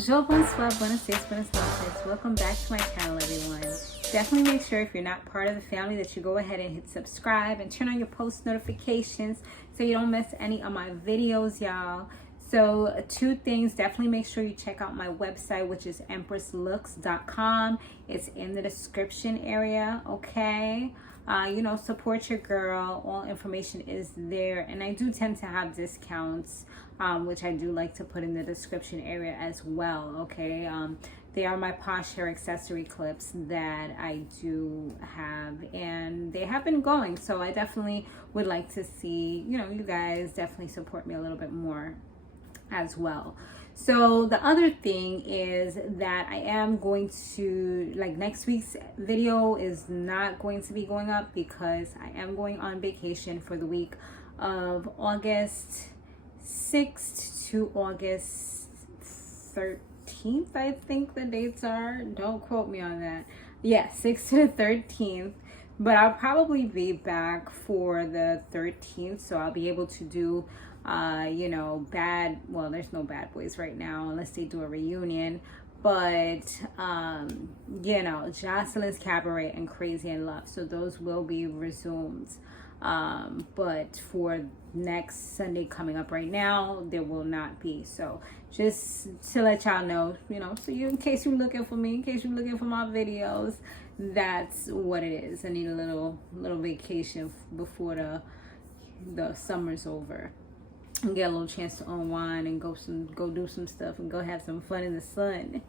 Bonjour, bonsoir, buenos dias, buenas noches. Welcome back to my channel, everyone. Definitely make sure if you're not part of the family that you go ahead and hit subscribe and turn on your post notifications so you don't miss any of my videos, y'all. So two things, definitely make sure you check out my website, which is empresslooks.com. It's in the description area, okay? Support your girl. All information is there. And I do tend to have discounts, which I do like to put in the description area as well, okay? They are my posh hair accessory clips that I do have, and they have been going. So I definitely would like to see, you guys definitely support me a little bit more as well. So the other thing is that I am going to, next week's video is not going to be going up because I am going on vacation for the week of August 6th to August 13th, I think the dates are. Don't quote me on that. Yeah, 6th to the 13th. But I'll probably be back for the 13th, so I'll be able to do there's no Bad Boys right now unless they do a reunion, but Jocelyn's Cabaret and Crazy in Love, so those will be resumed, but for next Sunday coming up right now there will not be. So just to let y'all know, so in case you're looking for me, in case you're looking for my videos, that's what it is. I need a little vacation before the summer's over and get a little chance to unwind and go do some stuff and go have some fun in the sun.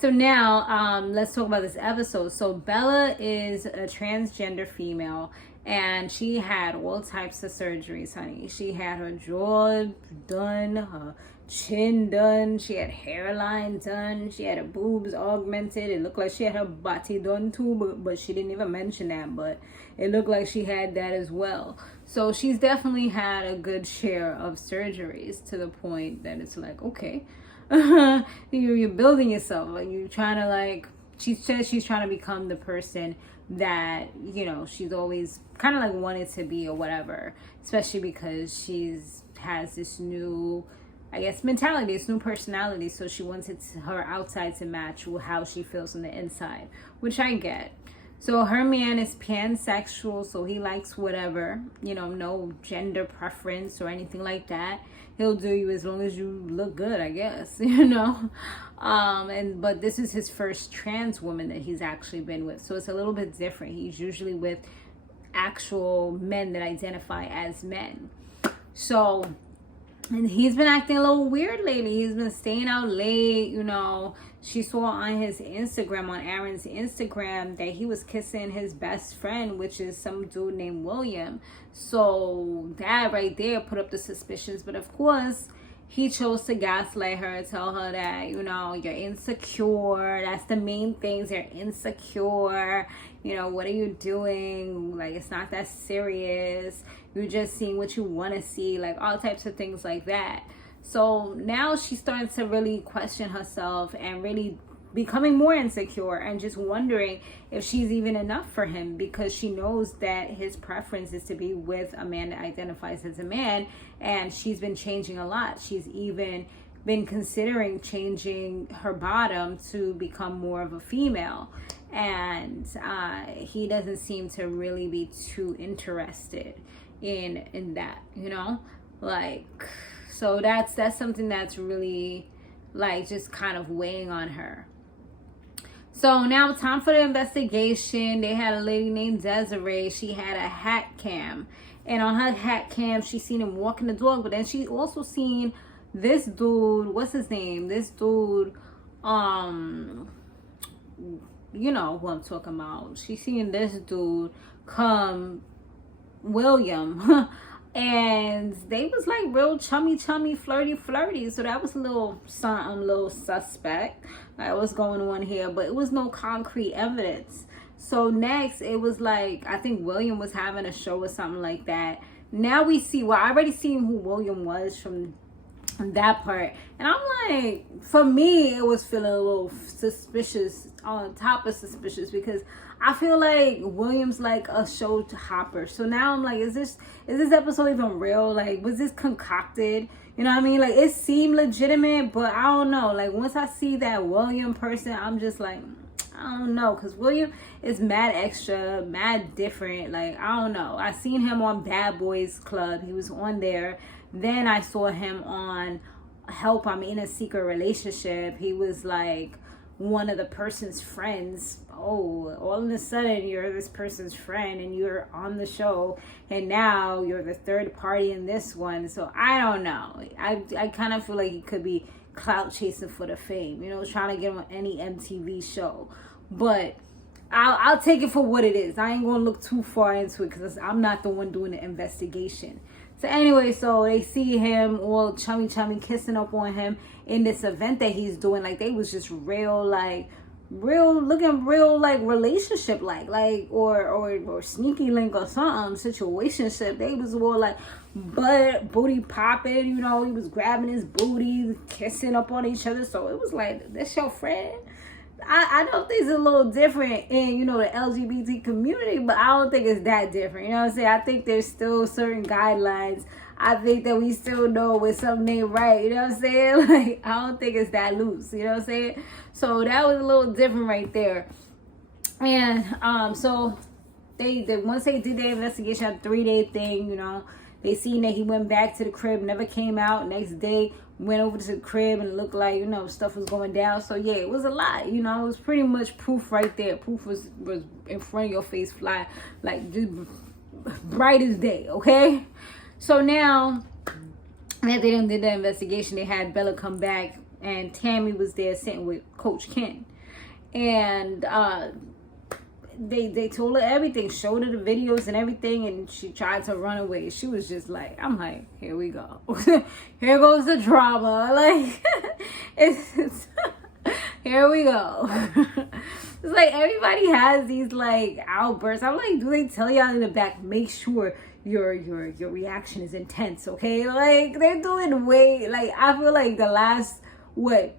So now let's talk about this episode. So Bella is a transgender female, and she had all types of surgeries, honey. She had her jaw done, her chin done, she had hairline done, she had her boobs augmented. It looked like she had her body done too, but she didn't even mention that, but it looked like she had that as well. So she's definitely had a good share of surgeries, to the point that it's like, okay, you're building yourself. Like, you're trying to, she says she's trying to become the person that, she's always kind of wanted to be or whatever, especially because has this new, mentality, this new personality. So she wants her outside to match how she feels on the inside, which I get. So her man is pansexual, so he likes whatever, no gender preference or anything like that. He'll do you as long as you look good, I guess, but this is his first trans woman that he's actually been with. So it's a little bit different. He's usually with actual men that identify as men. So, and he's been acting a little weird lately. He's been staying out late, She saw on his Instagram, on Aaron's Instagram, that he was kissing his best friend, which is some dude named William. So that right there put up the suspicions. But of course, he chose to gaslight her, tell her that, you're insecure. That's the main things. You're insecure. What are you doing? It's not that serious. You're just seeing what you want to see. All types of things like that. So now she's starting to really question herself and really becoming more insecure and just wondering if she's even enough for him, because she knows that his preference is to be with a man that identifies as a man, and she's been changing a lot. She's even been considering changing her bottom to become more of a female, and he doesn't seem to really be too interested in that, so that's something that's really just kind of weighing on her. So now time for the investigation. They had a lady named Desiree. She had a hat cam, and on her hat cam she seen him walking the dog, but then she also seen this dude, what's his name, this dude, you know who I'm talking about. She seen this dude come, William, and they was real chummy, flirty. So that was a little suspect. What's going on here? But it was no concrete evidence. So next, it was I think William was having a show or something like that. Now we see, I already seen who William was from that part, and I'm for me, it was feeling a little suspicious, on top of suspicious, because I feel like William's a show hopper. So now I'm is this episode even real? Was this concocted? You know what I mean? Like, it seemed legitimate, but I don't know. Like, once I see that William person, I'm just like, I don't know. Because William is mad extra, mad different. Like, I don't know. I seen him on Bad Boys Club. He was on there. Then I saw him on Help, I'm in a Secret Relationship. He was like one of the person's friends. Oh, all of a sudden you're this person's friend and you're on the show, and now you're the third party in this one. So I don't know. I kind of feel like he could be clout chasing for the fame, you know, trying to get on any MTV show. But I'll take it for what it is. I ain't gonna look too far into it because I'm not the one doing the investigation. So anyway, so they see him all chummy kissing up on him in this event that he's doing. Like, they was just real looking like relationship like or sneaky link or something, situationship. They was all like booty popping, you know, he was grabbing his booty, kissing up on each other. So it was like, that's your friend. I know things are a little different in, you know, the LGBT community, but I don't think it's that different. You know what I'm saying? I think there's still certain guidelines. I think that we still know when something ain't right. You know what I'm saying? Like, I don't think it's that loose. You know what I'm saying? So that was a little different right there. And so they once they did their investigation, a 3-day thing, you know, they seen that he went back to the crib, never came out. Next day, went over to the crib and it looked like, you know, stuff was going down. So yeah, it was a lot, you know, it was pretty much proof right there. Proof was in front of your face, fly, like, just bright as day, okay? So now that they done did the investigation, they had Bella come back and Tammy was there sitting with Coach Ken. And they told her everything, showed her the videos and everything, and she tried to run away. She was just like, I'm like, here we go. Here goes the drama. Like, it's here we go. It's like everybody has these like outbursts. I'm like, do they tell y'all in the back, make sure your reaction is intense, okay? Like, they're doing way, like, I feel like the last what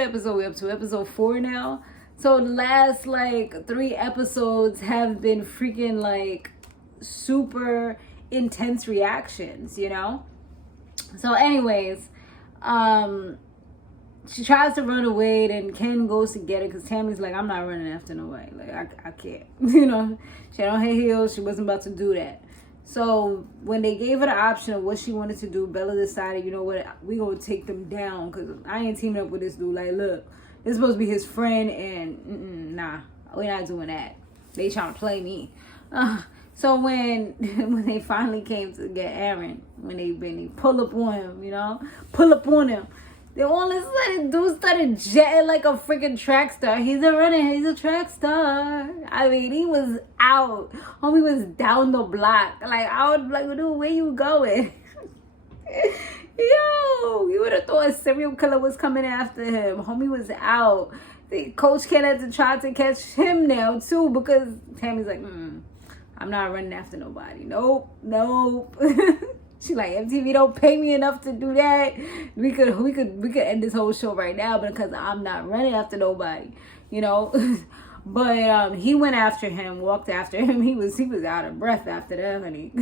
episode we up to? Episode 4 now. So the last like 3 episodes have been freaking like super intense reactions, you know? So anyways, she tries to run away, then Ken goes to get her because Tammy's like, I'm not running after nobody. Like, I can't. You know, she had on her heels. She wasn't about to do that. So when they gave her the option of what she wanted to do, Bella decided, you know what, we gonna take them down because I ain't teaming up with this dude. Like, look, it's supposed to be his friend, and nah, we're not doing that. They trying to play me. So when they finally came to get Aaron, when they pull up on him, you know, they all of a sudden dude started jetting like a freaking track star. He's a track star. I mean, he was out. Homie was down the block. Like, I was like, dude, where you going? Yo, you would have thought a serial killer was coming after him. Homie was out. The Coach Ken had to try to catch him now too, because Tammy's like, I'm not running after nobody. Nope. She like, MTV don't pay me enough to do that. We could end this whole show right now, but because I'm not running after nobody, you know. But he went after him, walked after him. He was out of breath after that, honey.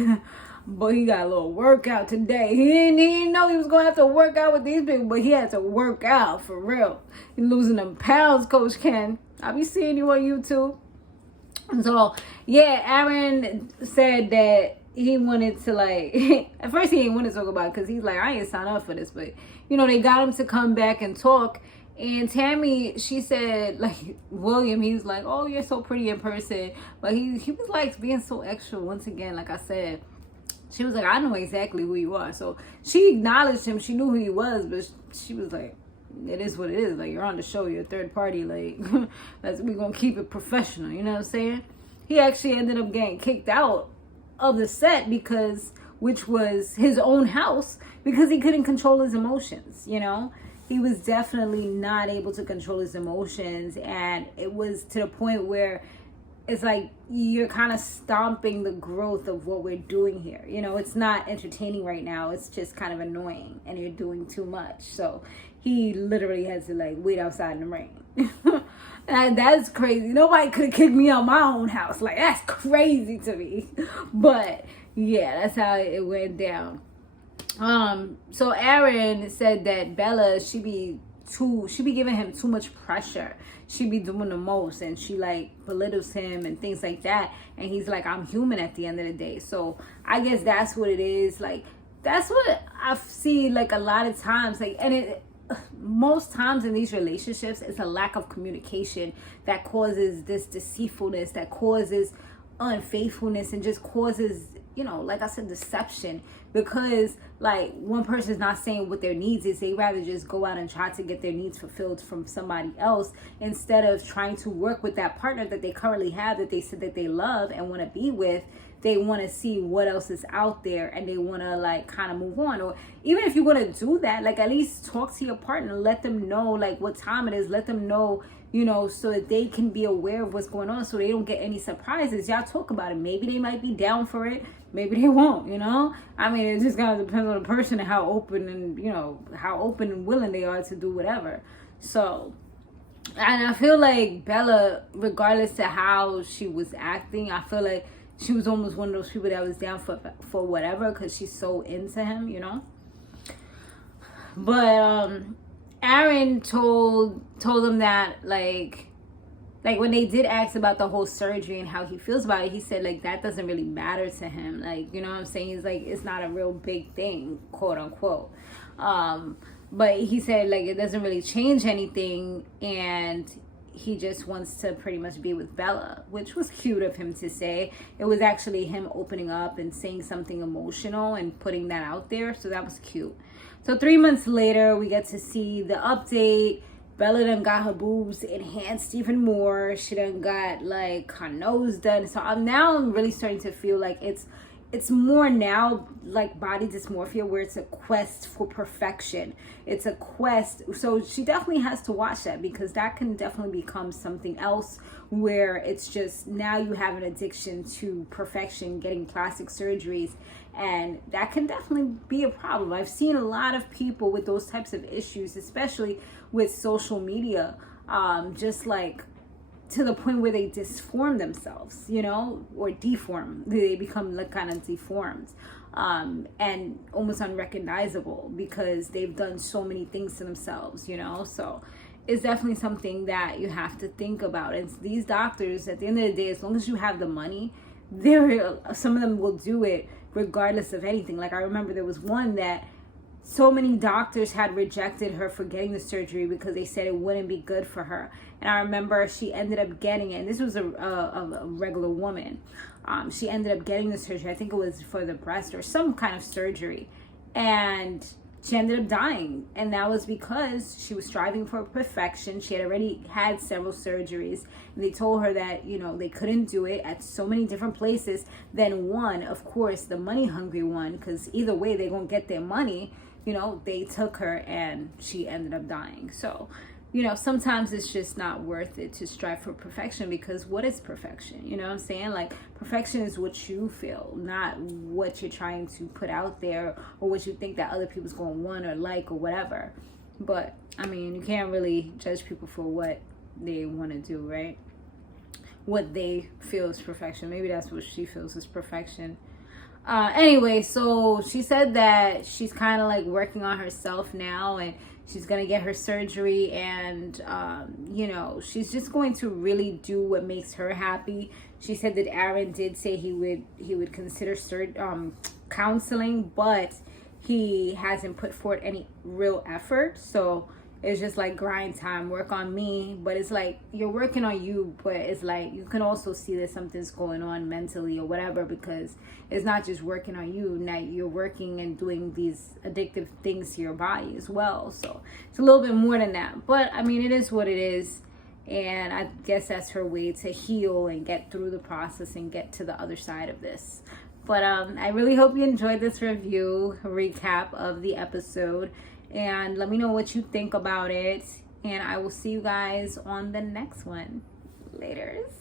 But he got a little workout today. He didn't know he was going to have to work out with these people, but he had to work out for real. He losing them pounds, Coach Ken. I'll be seeing you on YouTube. So, yeah, Aaron said that he wanted to, like, at first he didn't want to talk about it because he's like, I ain't signed up for this. But, you know, they got him to come back and talk. And Tammy, she said, like, William, he was like, oh, you're so pretty in person. But he was, like, being so extra once again, like I said. She was like, I know exactly who you are. So she acknowledged him. She knew who he was, but she was like, it is what it is. Like, you're on the show. You're a third party. Like, we're going to keep it professional. You know what I'm saying? He actually ended up getting kicked out of the set which was his own house, because he couldn't control his emotions, you know? He was definitely not able to control his emotions. And it was to the point where it's like you're kind of stomping the growth of what we're doing here. You know, it's not entertaining right now. It's just kind of annoying and you're doing too much. So he literally has to like wait outside in the rain. And that's crazy. Nobody could have kicked me out my own house. Like, that's crazy to me. But yeah, that's how it went down. So Aaron said that Bella, she be giving him too much pressure. She be doing the most, and she like belittles him and things like that. And he's like, I'm human at the end of the day. So I guess that's what it is. Like, that's what I see like a lot of times. Like, and it most times in these relationships, it's a lack of communication that causes this deceitfulness, that causes unfaithfulness, and just causes, you know, like I said, deception. Because like one person's not saying what their needs is, they rather just go out and try to get their needs fulfilled from somebody else, instead of trying to work with that partner that they currently have, that they said that they love and want to be with. They want to see what else is out there, and they want to like kind of move on. Or even if you're going to do that, like at least talk to your partner, let them know like what time it is, let them know, you know, so that they can be aware of what's going on, so they don't get any surprises. Y'all talk about it. Maybe they might be down for it, maybe they won't, you know. I mean, it just kind of depends on the person and how open and, you know, how open and willing they are to do whatever. So, and I feel like Bella, regardless of how she was acting, I feel like she was almost one of those people that was down for whatever, because she's so into him, you know. But Aaron told him that like when they did ask about the whole surgery and how he feels about it, he said like that doesn't really matter to him. Like, you know what I'm saying? He's like, it's not a real big thing, quote unquote. But he said like it doesn't really change anything, and he just wants to pretty much be with Bella, which was cute of him to say. It was actually him opening up and saying something emotional and putting that out there. So that was cute. So 3 months later, we get to see the update. Bella done got her boobs enhanced even more. She done got like her nose done. So I'm really starting to feel like it's more now like body dysmorphia, where it's a quest for perfection. It's a quest. So she definitely has to watch that, because that can definitely become something else, where it's just now you have an addiction to perfection, getting plastic surgeries, and that can definitely be a problem. I've seen a lot of people with those types of issues, especially with social media, just like to the point where they disform themselves, you know, or deform. They become like kind of deformed, and almost unrecognizable, because they've done so many things to themselves, you know. So it's definitely something that you have to think about. And these doctors, at the end of the day, as long as you have the money, some of them will do it regardless of anything. Like I remember there was one that so many doctors had rejected her for getting the surgery because they said it wouldn't be good for her. And I remember she ended up getting it. And this was a regular woman. She ended up getting the surgery. I think it was for the breast or some kind of surgery. And she ended up dying. And that was because she was striving for perfection. She had already had several surgeries. And they told her that, you know, they couldn't do it at so many different places. Then one, of course, the money hungry one, because either way they're going to get their money. You know, they took her and she ended up dying. So, you know, sometimes it's just not worth it to strive for perfection, because what is perfection? You know what I'm saying? Like, perfection is what you feel, not what you're trying to put out there, or what you think that other people's going to want or like or whatever. But, I mean, you can't really judge people for what they want to do, right? What they feel is perfection. Maybe that's what she feels is perfection. Anyway, so she said that she's kind of like working on herself now, and she's gonna get her surgery, and you know, she's just going to really do what makes her happy. She said that Aaron did say he would consider counseling, but he hasn't put forth any real effort. So it's just like grind time, work on me. But it's like you're working on you, but it's like you can also see that something's going on mentally or whatever, because it's not just working on you. Now you're working and doing these addictive things to your body as well. So it's a little bit more than that. But I mean, it is what it is. And I guess that's her way to heal and get through the process and get to the other side of this. But I really hope you enjoyed this review recap of the episode. And let me know what you think about it. And I will see you guys on the next one. Laters.